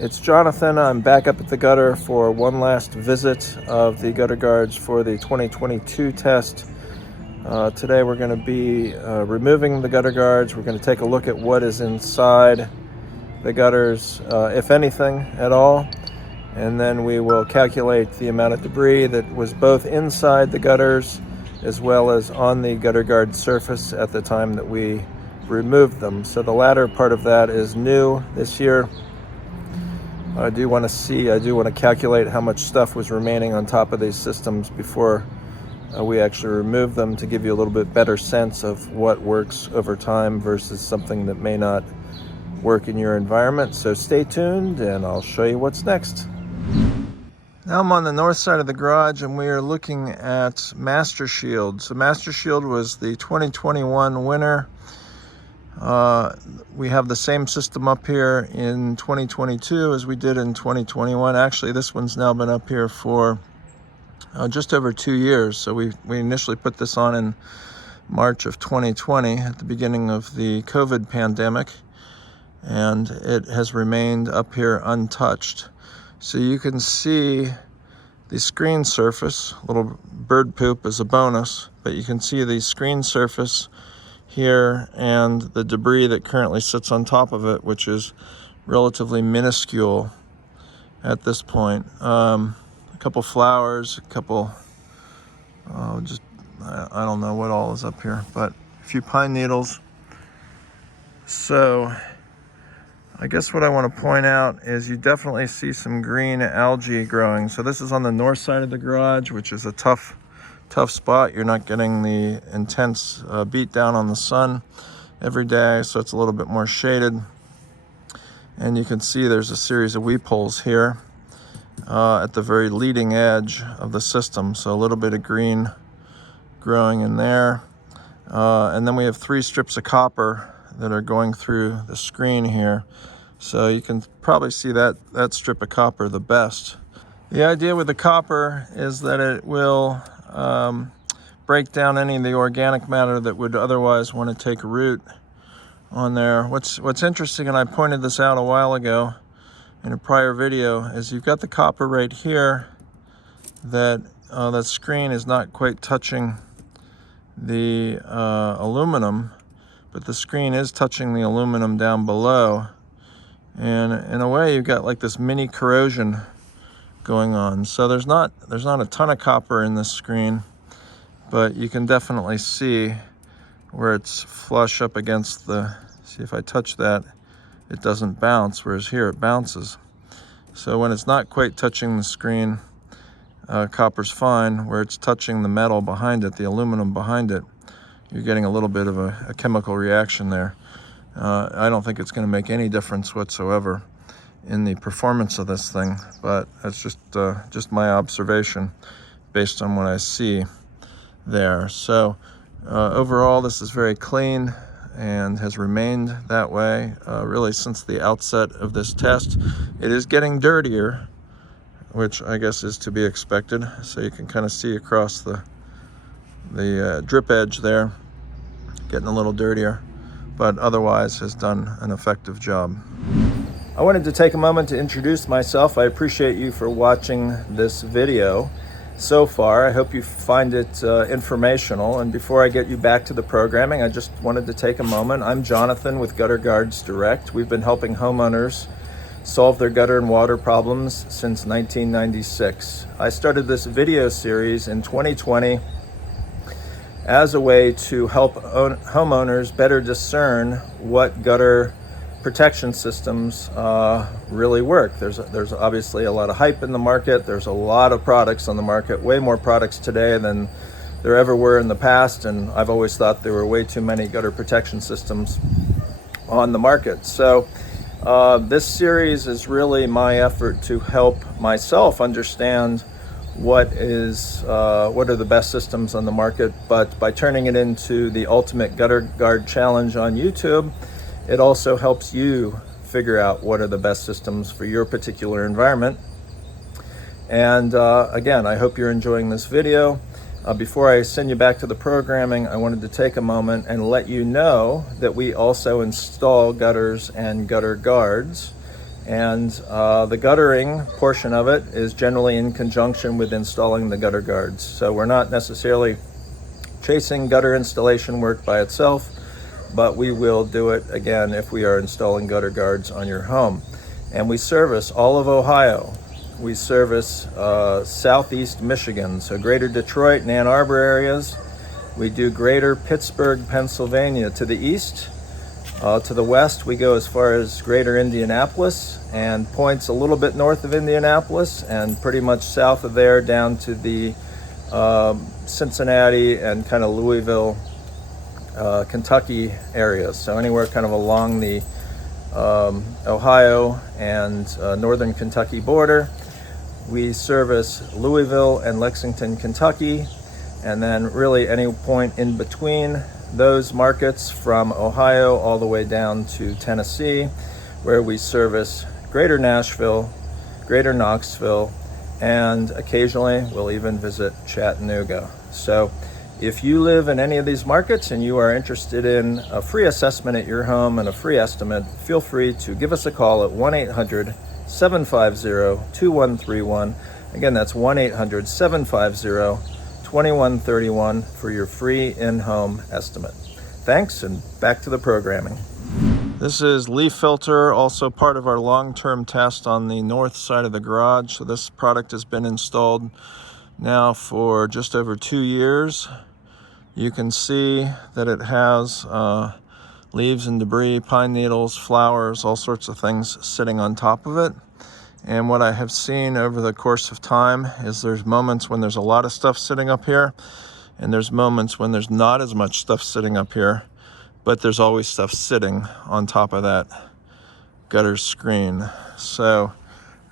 It's Jonathan. I'm back up at the gutter for one last visit of the gutter guards for the 2022 test. Today we're going to be removing the gutter guards. We're going to take a look at what is inside the gutters, if anything at all, and then we will calculate the amount of debris that was both inside the gutters as well as on the gutter guard surface at the time that we removed them. So the latter part of that is new this year. I do want to calculate how much stuff was remaining on top of these systems before we actually remove them, to give you a little bit better sense of what works over time versus something that may not work in your environment. So stay tuned and I'll show you what's next. Now I'm on the north side of the garage and we are looking at MasterShield. So MasterShield was the 2021 winner. We have the same system up here in 2022 as we did in 2021. Actually, this one's now been up here for just over 2 years. So we initially put this on in March of 2020 at the beginning of the COVID pandemic, and it has remained up here untouched. So you can see the screen surface. A little bird poop is a bonus, but you can see the screen surface here and the debris that currently sits on top of it, which is relatively minuscule at this point. A couple flowers, a couple, I don't know what all is up here, but a few pine needles. So I guess what I want to point out is you definitely see some green algae growing. So this is on the north side of the garage, which is a tough spot. You're not getting the intense beat down on the sun every day, so it's a little bit more shaded. And you can see there's a series of weep holes here at the very leading edge of the system. So a little bit of green growing in there. And then we have 3 strips of copper that are going through the screen here. So you can probably see that strip of copper the best. The idea with the copper is that it will break down any of the organic matter that would otherwise want to take root on there. What's interesting, and I pointed this out a while ago in a prior video, is you've got the copper right here that screen is not quite touching the aluminum, but the screen is touching the aluminum down below. And in a way, you've got like this mini corrosion going on. So there's not a ton of copper in this screen, but you can definitely see where it's flush up against see if I touch that, it doesn't bounce, whereas here it bounces. So when it's not quite touching the screen, copper's fine. Where it's touching the metal behind it, the aluminum behind it, you're getting a little bit of a chemical reaction there. I don't think it's going to make any difference whatsoever in the performance of this thing, but that's just my observation based on what I see there. So overall, this is very clean and has remained that way really since the outset of this test. It is getting dirtier, which I guess is to be expected. So you can kind of see across the drip edge there, getting a little dirtier, but otherwise has done an effective job. I wanted to take a moment to introduce myself. I appreciate you for watching this video so far. I hope you find it informational. And before I get you back to the programming, I just wanted to take a moment. I'm Jonathan with Gutter Guards Direct. We've been helping homeowners solve their gutter and water problems since 1996. I started this video series in 2020 as a way to help homeowners better discern what gutter protection systems really work. There's obviously a lot of hype in the market. There's a lot of products on the market, way more products today than there ever were in the past, and I've always thought there were way too many gutter protection systems on the market. So this series is really my effort to help myself understand what are the best systems on the market, but by turning it into the Ultimate Gutter Guard Challenge on YouTube, it also helps you figure out what are the best systems for your particular environment. And again, I hope you're enjoying this video. Before I send you back to the programming, I wanted to take a moment and let you know that we also install gutters and gutter guards. And the guttering portion of it is generally in conjunction with installing the gutter guards. So we're not necessarily chasing gutter installation work by itself, but we will do it again if we are installing gutter guards on your home. And we service all of Ohio. We service southeast Michigan, so greater Detroit and Ann Arbor areas. We do greater Pittsburgh, Pennsylvania to the east. To the west, we go as far as greater Indianapolis and points a little bit north of Indianapolis, and pretty much south of there down to the Cincinnati and kind of Louisville, Kentucky areas. So anywhere kind of along the Ohio and northern Kentucky border. We service Louisville and Lexington, Kentucky, and then really any point in between those markets from Ohio all the way down to Tennessee, where we service greater Nashville, greater Knoxville, and occasionally we'll even visit Chattanooga. So if you live in any of these markets and you are interested in a free assessment at your home and a free estimate, feel free to give us a call at 1-800-750-2131. Again, that's 1-800-750-2131 for your free in-home estimate. Thanks, and back to the programming. This is LeafFilter, also part of our long-term test on the north side of the garage. So this product has been installed now for just over 2 years. You can see that it has leaves and debris, pine needles, flowers, all sorts of things sitting on top of it. And what I have seen over the course of time is there's moments when there's a lot of stuff sitting up here, and there's moments when there's not as much stuff sitting up here, but there's always stuff sitting on top of that gutter screen. So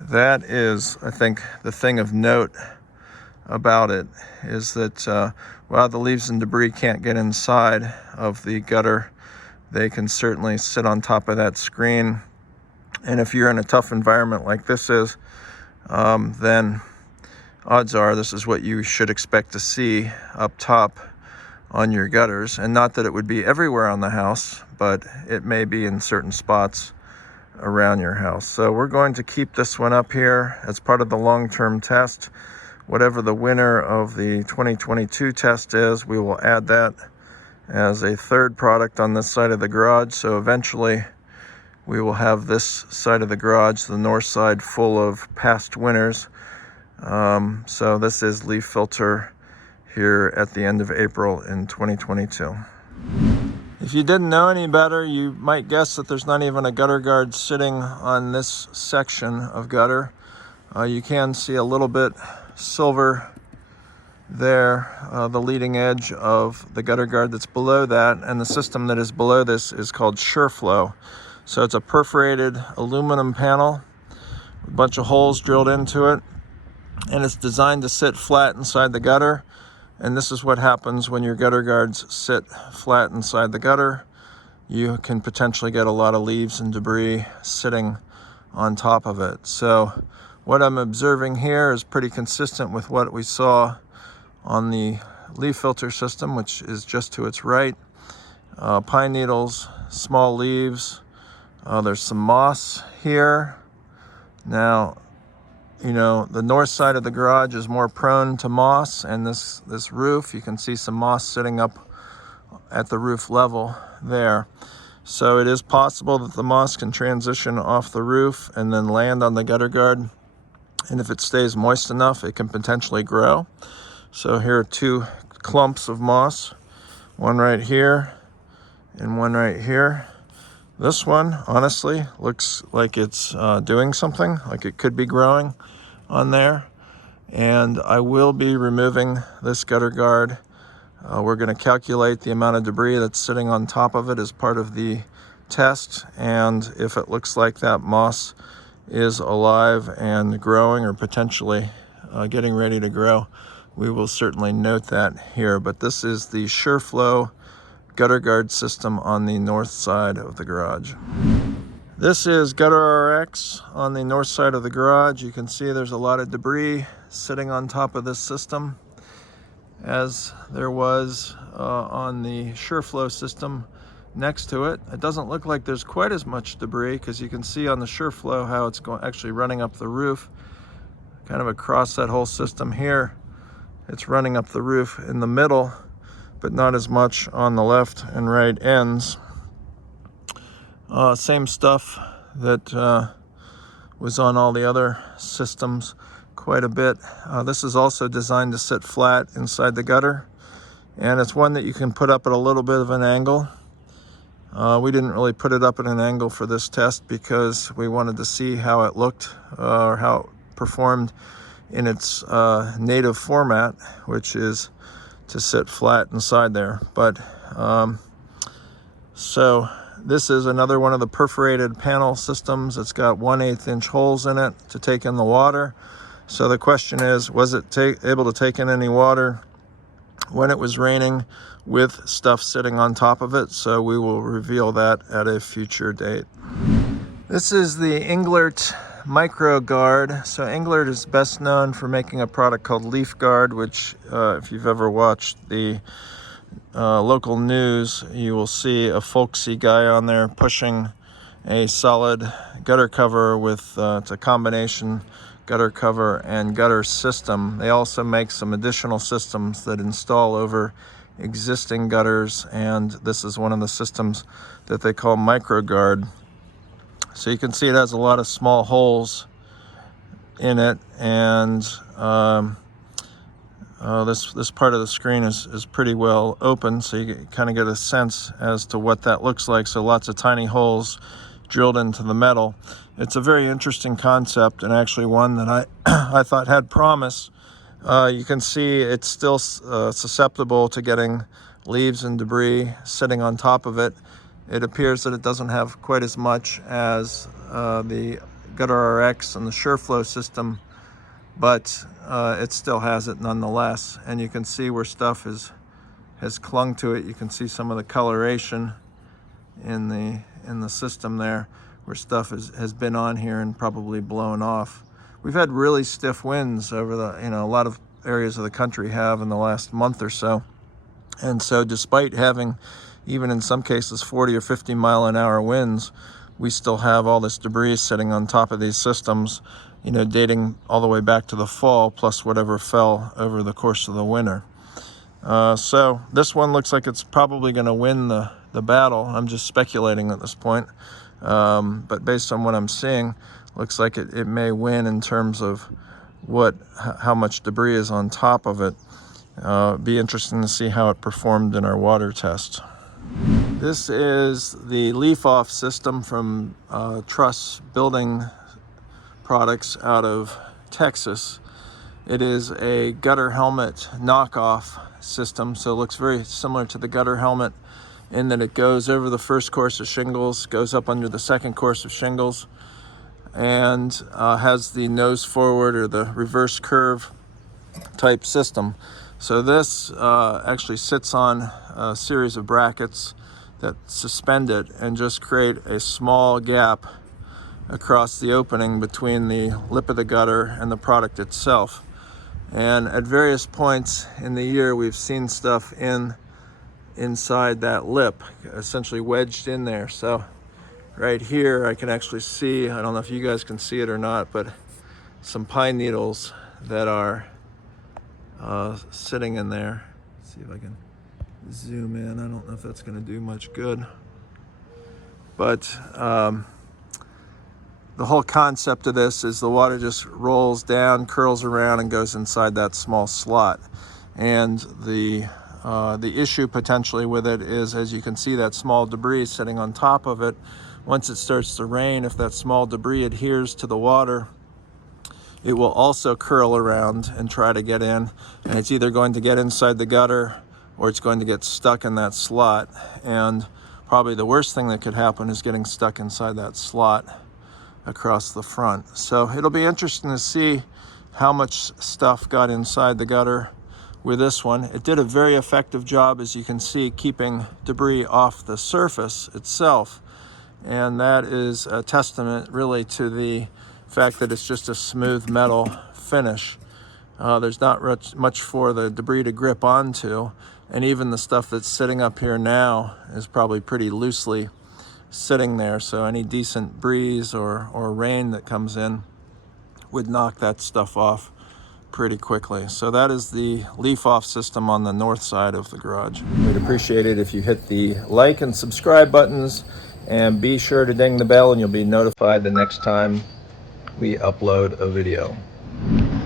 that is, I think, the thing of note about it is that while the leaves and debris can't get inside of the gutter, they can certainly sit on top of that screen. And if you're in a tough environment like this is, then odds are this is what you should expect to see up top on your gutters. And not that it would be everywhere on the house, but it may be in certain spots around your house. So we're going to keep this one up here as part of the long-term test. Whatever the winner of the 2022 test is, we will add that as a third product on this side of the garage. So eventually we will have this side of the garage, the north side, full of past winners. So this is LeafFilter here at the end of April in 2022. If you didn't know any better, you might guess that there's not even a gutter guard sitting on this section of gutter. You can see a little bit silver there, the leading edge of the gutter guard that's below that, and the system that is below this is called Shur-Flo. So it's a perforated aluminum panel, a bunch of holes drilled into it, and it's designed to sit flat inside the gutter. And this is what happens when your gutter guards sit flat inside the gutter. You can potentially get a lot of leaves and debris sitting on top of it. So what I'm observing here is pretty consistent with what we saw on the LeafFilter system, which is just to its right. Pine needles, small leaves. There's some moss here. Now, you know, the north side of the garage is more prone to moss, and this roof, you can see some moss sitting up at the roof level there. So it is possible that the moss can transition off the roof and then land on the gutter guard. And if it stays moist enough, it can potentially grow. So here are two clumps of moss, one right here and one right here. This one, honestly, looks like it's doing something, like it could be growing on there. And I will be removing this gutter guard. We're going to calculate the amount of debris that's sitting on top of it as part of the test. And if it looks like that moss is alive and growing, or potentially getting ready to grow, we will certainly note that here. But this is the Shur-Flo gutter guard system on the north side of the garage. This is Gutter RX on the north side of the garage. You can see there's a lot of debris sitting on top of this system, as there was on the Shur-Flo system next to it. It doesn't look like there's quite as much debris because you can see on the Shur-Flo how it's actually running up the roof, kind of across that whole system here. It's running up the roof in the middle, but not as much on the left and right ends. Same stuff that was on all the other systems quite a bit. This is also designed to sit flat inside the gutter, and it's one that you can put up at a little bit of an angle. We didn't really put it up at an angle for this test because we wanted to see how it looked or how it performed in its native format, which is to sit flat inside there. But so this is another one of the perforated panel systems. It's got 1/8 inch holes in it to take in the water. So the question is, was it able to take in any water when it was raining with stuff sitting on top of it? So we will reveal that at a future date. This is the Englert MicroGuard. So Englert is best known for making a product called LeafGuard, which if you've ever watched the local news, you will see a folksy guy on there pushing a solid gutter cover with it's a combination gutter cover and gutter system. They also make some additional systems that install over existing gutters, and this is one of the systems that they call MicroGuard. So you can see it has a lot of small holes in it, and this part of the screen is pretty well open, so you kind of get a sense as to what that looks like. So lots of tiny holes drilled into the metal. It's a very interesting concept, and actually one that I thought had promise. You can see it's still susceptible to getting leaves and debris sitting on top of it. It appears that it doesn't have quite as much as the Gutter RX and the Shur-Flo system, but it still has it nonetheless. And you can see where stuff has clung to it. You can see some of the coloration in the system there, where stuff has been on here and probably blown off. We've had really stiff winds over a lot of areas of the country have in the last month or so. And so despite having, even in some cases, 40 or 50 mile an hour winds, we still have all this debris sitting on top of these systems, dating all the way back to the fall, plus whatever fell over the course of the winter. So this one looks like it's probably going to win the battle. I'm just speculating at this point. But based on what I'm seeing, looks like it may win in terms of how much debris is on top of it. Be interesting to see how it performed in our water test. This is the LeafOff system from Truss Building Products out of Texas. It is a gutter helmet knockoff system, so it looks very similar to the gutter helmet in that it goes over the first course of shingles, goes up under the second course of shingles, and has the nose forward or the reverse curve type system. So this actually sits on a series of brackets that suspend it and just create a small gap across the opening between the lip of the gutter and the product itself. And at various points in the year, we've seen stuff inside that lip, essentially wedged in there. So right here, I can actually see, I don't know if you guys can see it or not, but some pine needles that are sitting in there. Let's see if I can zoom in. I don't know if that's going to do much good. But the whole concept of this is the water just rolls down, curls around, and goes inside that small slot. And the issue potentially with it is, as you can see, that small debris sitting on top of it. Once it starts to rain, if that small debris adheres to the water, it will also curl around and try to get in. And it's either going to get inside the gutter or it's going to get stuck in that slot. And probably the worst thing that could happen is getting stuck inside that slot across the front. So it'll be interesting to see how much stuff got inside the gutter with this one. It did a very effective job, as you can see, keeping debris off the surface itself. And that is a testament really to the fact that it's just a smooth metal finish. There's not much for the debris to grip onto, And even the stuff that's sitting up here now is probably pretty loosely sitting there. So any decent breeze or rain that comes in would knock that stuff off pretty quickly. So that is the LeafOff system on the north side of the garage. We'd appreciate it if you hit the like and subscribe buttons, and be sure to ding the bell and you'll be notified the next time we upload a video.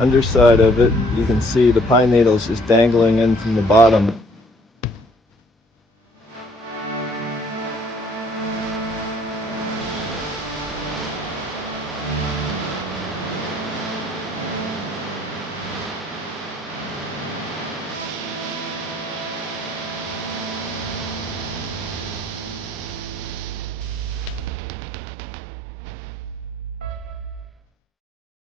Underside of it, you can see the pine needles just dangling in from the bottom.